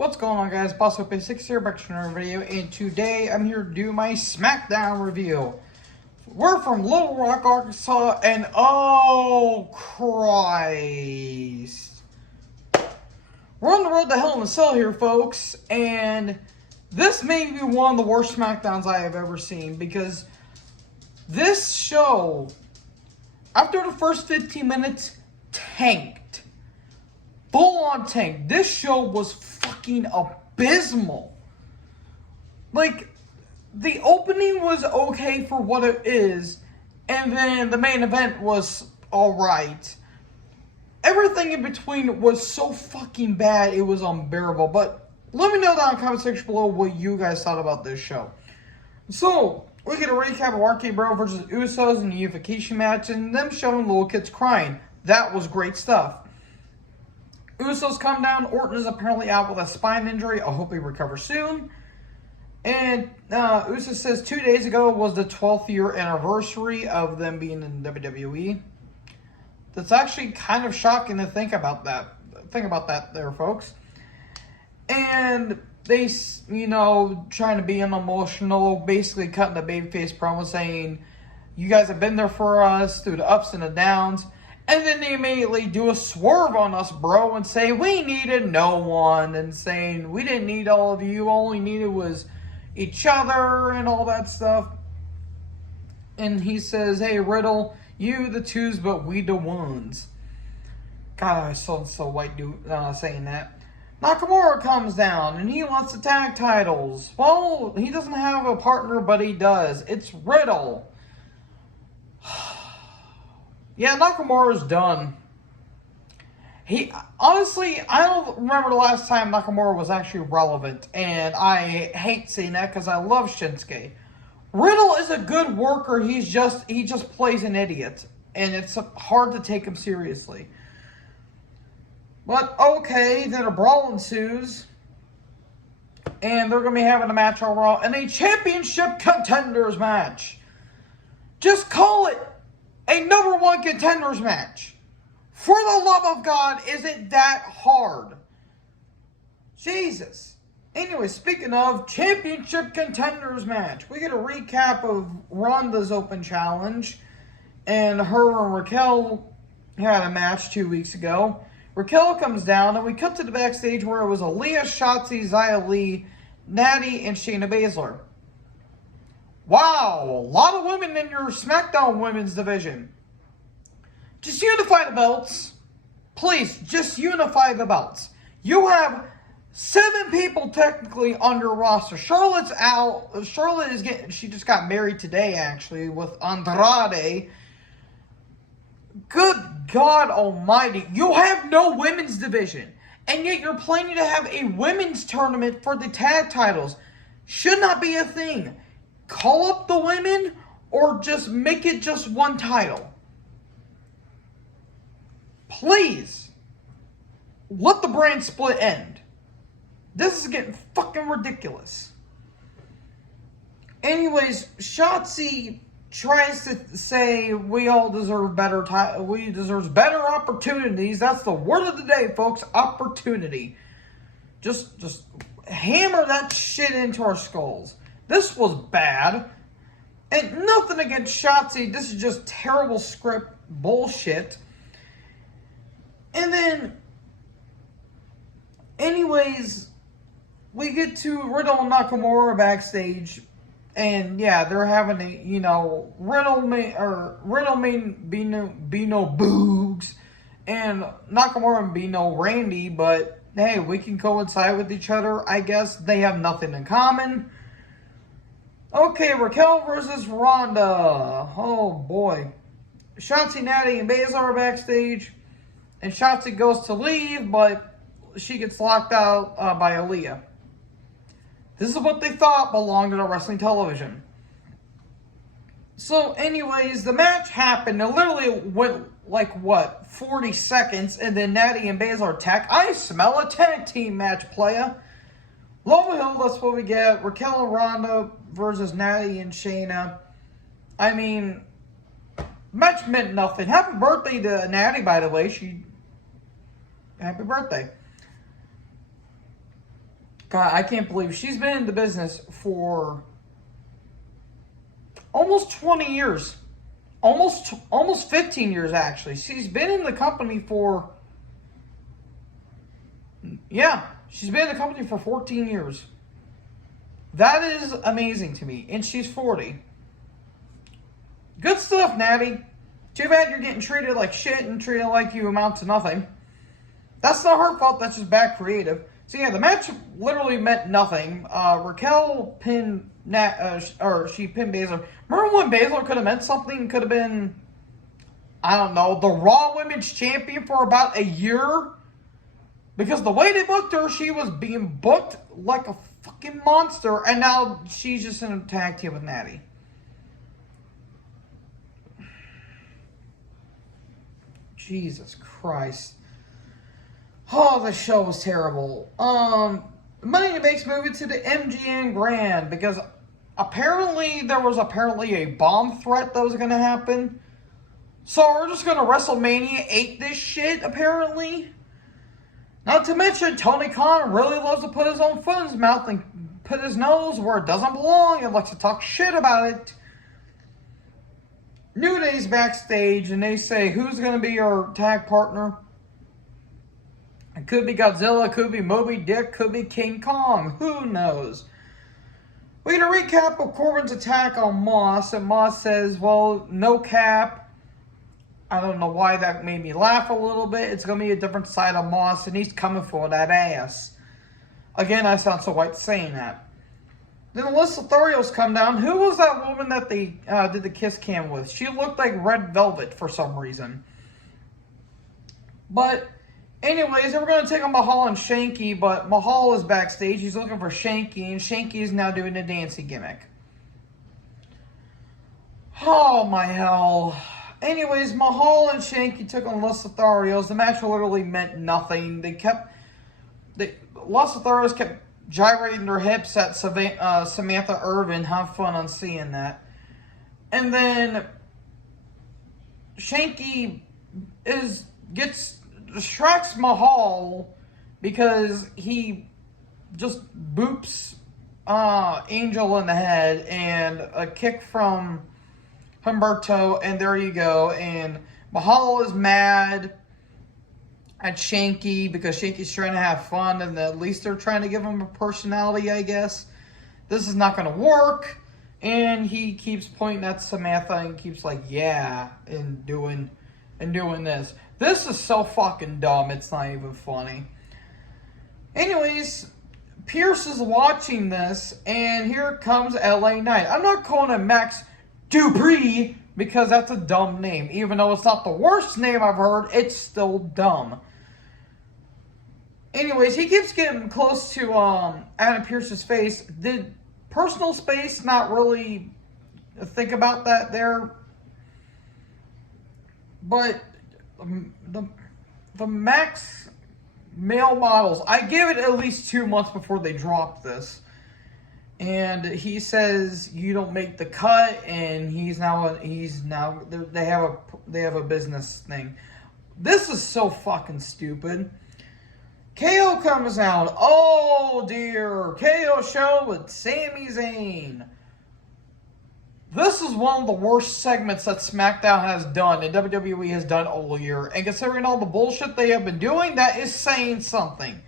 What's going on, guys? Baszler6 here, back to another video, and today I'm here to do my Smackdown review. We're from Little Rock, Arkansas, and oh Christ, we're on the road to Hell in a Cell here, folks, and this may be one of the worst Smackdowns I have ever seen, because this show, after the first 15 minutes, tanked. Full on tank. This show was fucking abysmal. Like, the opening was okay for what it is, and then the main event was alright. Everything in between was so fucking bad, it was unbearable. But let me know down in the comment section below what you guys thought about this show. So, we get a recap of RK Bro versus Usos in the unification match, and them showing little kids crying. That was great stuff. Usos come down. Orton is apparently out with a spine injury. I hope he recovers soon. And Usos says 2 days ago was the 12th year anniversary of them being in WWE. That's actually kind of shocking to think about that. Think about that there, folks. And they, trying to be emotional, basically cutting the babyface promo saying, you guys have been there for us through the ups and the downs. And then they immediately do a swerve on us, bro, and say, we needed no one. And saying, we didn't need all of you. All we needed was each other and all that stuff. And he says, hey, Riddle, you the twos, but we the ones. God, I saw so white dude saying that. Nakamura comes down, and he wants the tag titles. Well, he doesn't have a partner, but he does. It's Riddle. Yeah, Nakamura's done. Honestly, I don't remember the last time Nakamura was actually relevant, and I hate seeing that because I love Shinsuke. Riddle is a good worker. He just plays an idiot, and it's hard to take him seriously. But okay, then a brawl ensues, and they're gonna be having a match overall, and a championship contenders match. Just call it a number one contenders match. For the love of God, is it that hard? Jesus. Anyway, speaking of championship contenders match, we get a recap of Ronda's open challenge. And her and Raquel had a match 2 weeks ago. Raquel comes down, and we cut to the backstage where it was Aaliyah, Shotzi, Xia Li, Natty, and Shayna Baszler. Wow, a lot of women in your Smackdown women's division. Just unify the belts. Please, just unify the belts. You have 7 people technically on your roster. Charlotte's out. Charlotte is she just got married today, actually, with Andrade. Good God almighty. You have no women's division. And yet you're planning to have a women's tournament for the tag titles. Should not be a thing. Call up the women, or just make it just one title. Please, let the brand split end. This is getting fucking ridiculous. Anyways, Shotzi tries to say we all deserve better we deserve better opportunities. That's the word of the day, folks. Opportunity. Just hammer that shit into our skulls. This was bad. And nothing against Shotzi. This is just terrible script bullshit. And then, anyways, we get to Riddle and Nakamura backstage. And yeah, they're having a, Riddle may be no Boogs. And Nakamura be no Randy. But hey, we can coincide with each other. I guess they have nothing in common. Okay, Raquel versus Ronda. Oh, boy. Shotzi, Natty, and Baszler are backstage. And Shotzi goes to leave, but she gets locked out by Aaliyah. This is what they thought belonged to wrestling television. So, anyways, the match happened. It literally went, 40 seconds. And then Natty and Baszler attack. I smell a tag team match, playa. Lo and behold, that's what we get. Raquel and Ronda versus Natty and Shayna. I mean, match meant nothing. Happy birthday to Natty, by the way. Happy birthday. God, I can't believe she's been in the business for almost 20 years. Almost 15 years, actually. She's been in the company for... Yeah, she's been in the company for 14 years. That is amazing to me. And she's 40. Good stuff, Natty. Too bad you're getting treated like shit and treated like you amount to nothing. That's not her fault. That's just bad creative. So yeah, the match literally meant nothing. Raquel pinned she pinned Baszler. Remember when Baszler could have meant something? Could have been, I don't know, the Raw Women's Champion for about a year. Because the way they booked her, she was being booked like a fucking monster. And now she's just in a tag team with Natty. Jesus Christ. Oh, the show was terrible. Money in the Bank's moving to the MGM Grand because apparently there was a bomb threat that was going to happen. So we're just going to WrestleMania 8 this shit, apparently. Not to mention, Tony Khan really loves to put his own foot in his mouth and put his nose where it doesn't belong and likes to talk shit about it. New Day's backstage and they say, who's going to be your tag partner? It could be Godzilla, could be Moby Dick, could be King Kong. Who knows? We're going to recap of Corbin's attack on Moss. And Moss says, well, no cap. I don't know why that made me laugh a little bit. It's going to be a different side of Moss. And he's coming for that ass. Again, I sound so white saying that. Then the Los Attorios come down. Who was that woman that they did the kiss cam with? She looked like red velvet for some reason. But... anyways, we're going to take on Mahal and Shanky, but Mahal is backstage. He's looking for Shanky, and Shanky is now doing a dancing gimmick. Oh, my hell. Anyways, Mahal and Shanky took on Los Attorios. The match literally meant nothing. Los Attorios kept gyrating their hips at Samantha Irvin. Have fun on seeing that. And then Shanky distracts Mahal because he just boops Angel in the head and a kick from Humberto, and there you go. And Mahal is mad at Shanky because Shanky's trying to have fun and at least they're trying to give him a personality, I guess. This is not going to work. And he keeps pointing at Samantha and keeps like, yeah, and doing this. This is so fucking dumb, it's not even funny. Anyways, Pierce is watching this, and here comes LA Knight. I'm not calling him Max Dupree, because that's a dumb name. Even though it's not the worst name I've heard, it's still dumb. Anyways, he keeps getting close to Adam Pierce's face. Did personal space not really think about that there? But... the Max male models, I give it at least 2 months before they drop this. And he says you don't make the cut, and they have a business thing. This is so fucking stupid. Kale comes out. Oh dear, Kale show with Sami Zayn. This is one of the worst segments that Smackdown has done and WWE has done all year. And considering all the bullshit they have been doing, that is saying something.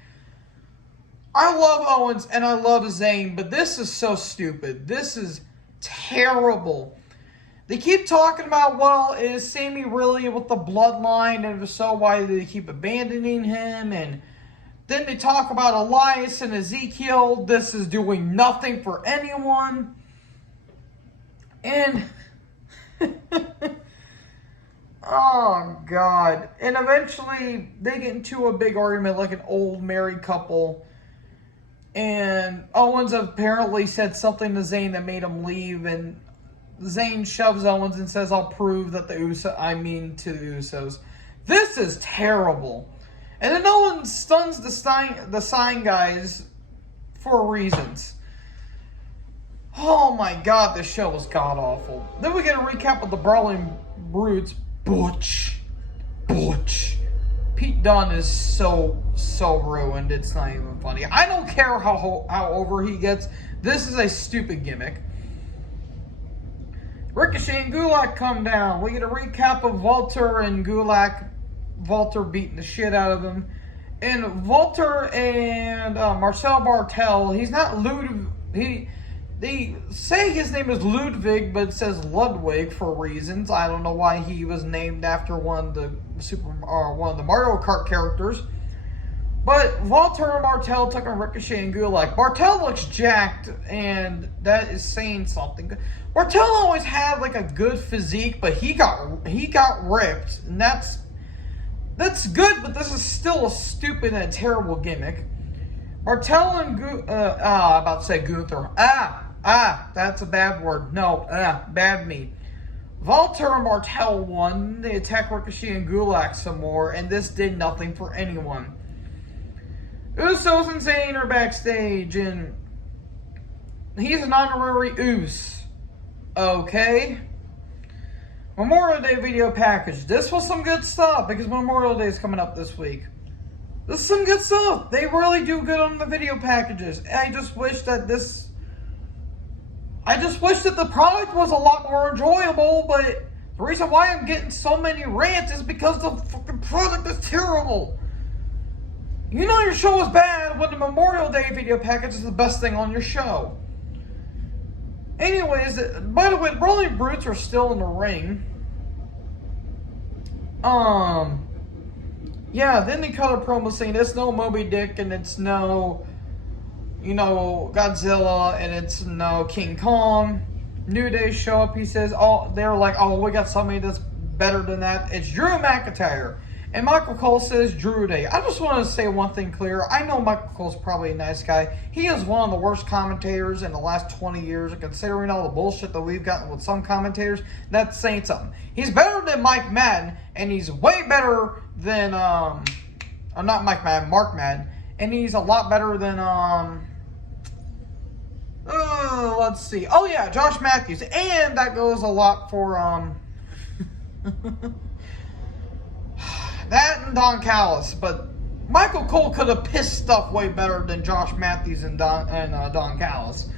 I love Owens and I love Zayn, but this is so stupid. This is terrible. They keep talking about, well, is Sami really with the bloodline? And if so, why do they keep abandoning him? And then they talk about Elias and Ezekiel. This is doing nothing for anyone. And, oh, God. And eventually, they get into a big argument like an old married couple. And Owens apparently said something to Zayn that made him leave. And Zayn shoves Owens and says, I'll prove that to the Usos. This is terrible. And then Owens stuns the sign guys for reasons. Oh my God, this show was god-awful. Then we get a recap of the Brawling Brutes. Butch. Pete Dunne is so ruined, it's not even funny. I don't care how over he gets. This is a stupid gimmick. Ricochet and Gulak come down. We get a recap of Walter and Gulak. Walter beating the shit out of him. And Walter and Marcel Bartel, he's not Ludwig. They say his name is Ludwig, but it says Ludwig for reasons. I don't know why he was named after one of the Mario Kart characters. But Walter and Bartel took on Ricochet and Gulak. Bartel looks jacked, and that is saying something. Bartel always had like a good physique, but he got ripped, and that's good. But this is still a stupid and a terrible gimmick. Bartel and I'm about to say Gunther. That's a bad word. No, bad me. Walter and Bartel won. They attacked Ricochet and Gulak some more, and this did nothing for anyone. Usos and Zayn are backstage, and he's an honorary Us. Okay. Memorial Day video package. This was some good stuff, because Memorial Day is coming up this week. This is some good stuff. They really do good on the video packages. I just wish that the product was a lot more enjoyable, but the reason why I'm getting so many rants is because the fucking product is terrible. You know your show is bad when the Memorial Day video package is the best thing on your show. Anyways, by the way, the Brawling Brutes are still in the ring. Yeah, then they cut a promo saying it's no Moby Dick and it's no, Godzilla and it's no King Kong. New Day show up, he says, they're like, we got somebody that's better than that. It's Drew McIntyre. And Michael Cole says Drew Day. I just want to say one thing clear. I know Michael Cole's probably a nice guy. He is one of the worst commentators in the last 20 years. And considering all the bullshit that we've gotten with some commentators, that's saying something. He's better than Mike Madden, and he's way better than, not Mike Madden, Mark Madden. And he's a lot better than, let's see. Oh yeah, Josh Matthews. And that goes a lot for, that and Don Callis, but Michael Cole could have pissed stuff way better than Josh Matthews and Don Callis.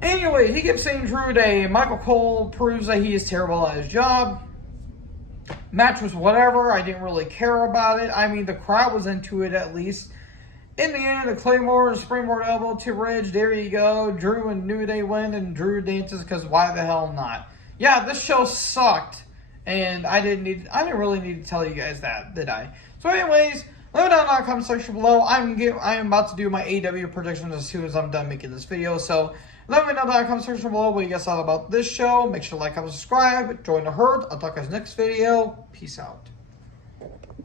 Anyway, he keeps saying Drew Day, and Michael Cole proves that he is terrible at his job. Match was whatever. I didn't really care about it. I mean, the crowd was into it at least. In the end, the Claymore and Springboard Elbow to Ridge. There you go. Drew and New Day win, and Drew dances because why the hell not? Yeah, this show sucked. And I didn't really need to tell you guys that, did I? So anyways, let me know in the comment section below. I am about to do my AEW predictions as soon as I'm done making this video. So let me know in the comment section below what you guys thought about this show. Make sure to like, comment, subscribe, join the herd. I'll talk to you guys next video. Peace out.